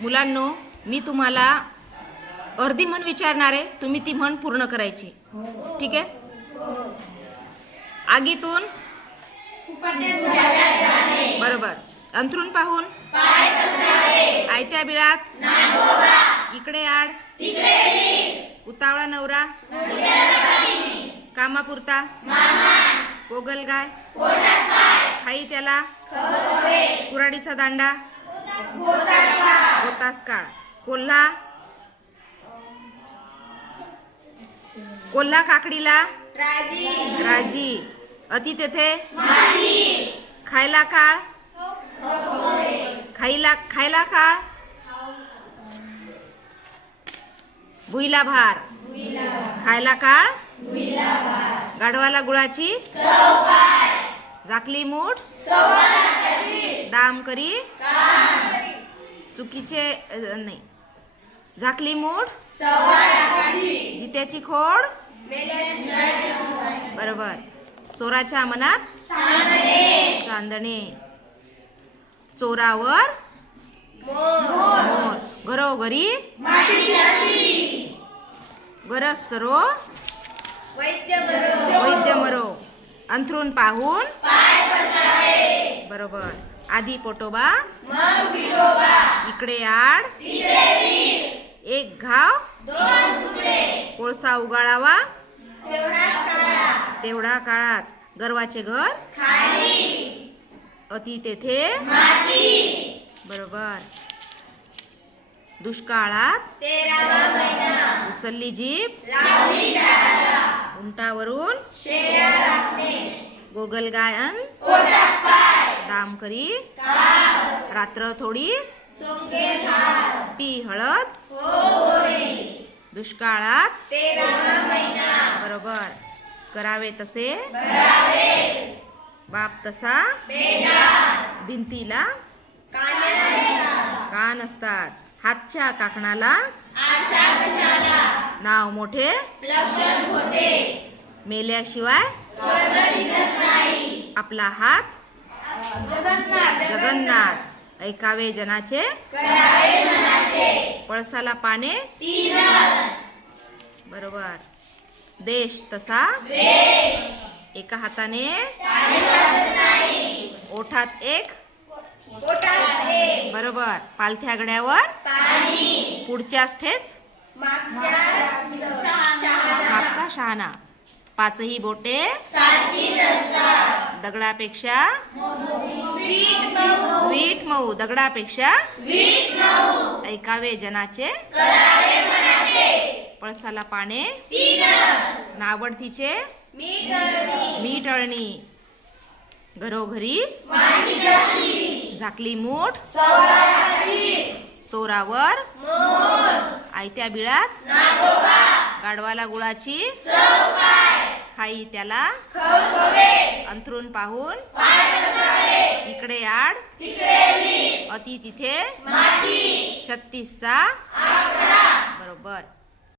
मुलांनो मी तुम्हाला अर्धी म्हण विचारणार आहे. तुम्ही ती म्हण पूर्ण करायची. ठीक आहे? आगीतून? बरोबर. अंथरून पाहून? आयत्या बिळात? इकडे आड? उतावळा नवरा? कामापुरता? गोगल गाय खाई त्याला? कुराडीचा दांडा? होतास काळ. कोल्हा? कोल्हा काकडीला? राजी. अति तेथे? खायला काळ? खायला खायला काळ? भुईला भार. खायला काळ? गाढवाला गुळाची? झाकली मूठ? दाम करी? चुकीचे नाही. झाकली मूठ जित्याची खोड? बरोबर. चोराच्या मनात? चांदणे. चोरावर? घरोघरी? गरज सरो वैद्य मरो. अंथरून पाहून? बरोबर. आधी पोटोबा इकडे आड एक घाव कोळसा उगाळावा. तेवढा काळाच. गर्वाचे घर. अति तेथे. बरोबर. दुष्काळात उचलली जीभ उंटावरून गोगल गायन दाम करी रात्र थोडी पी हळद दुष्काळात बरोबर. करावे तसे. बाप तसा. भिंतीला कान असतात. हातच्या काकणाला. नाव मोठे. मेल्याशिवाय आपला हात जगन्नाथ ऐकावे जनाचे पळसाला पाने बरोबर. देश तसा एका हाताने ओठात एक बरोबर. पालथ्या गड्यावर पुढच्याच ठेच मागचा शहाणा. पाचही बोटे दगडापेक्षा वीट मऊ. दगडापेक्षा ऐकावे जनाचे. पळसाला पाने. नावडतीचे. मीठ अळणी घरोघरी. झाकली मूठ. चोरावर. आयत्या बिळात. गाढवाला गुळाची. खाई त्याला अंथरून पाहून इकडे आड. अति तिथे छत्तीसचा बरोबर.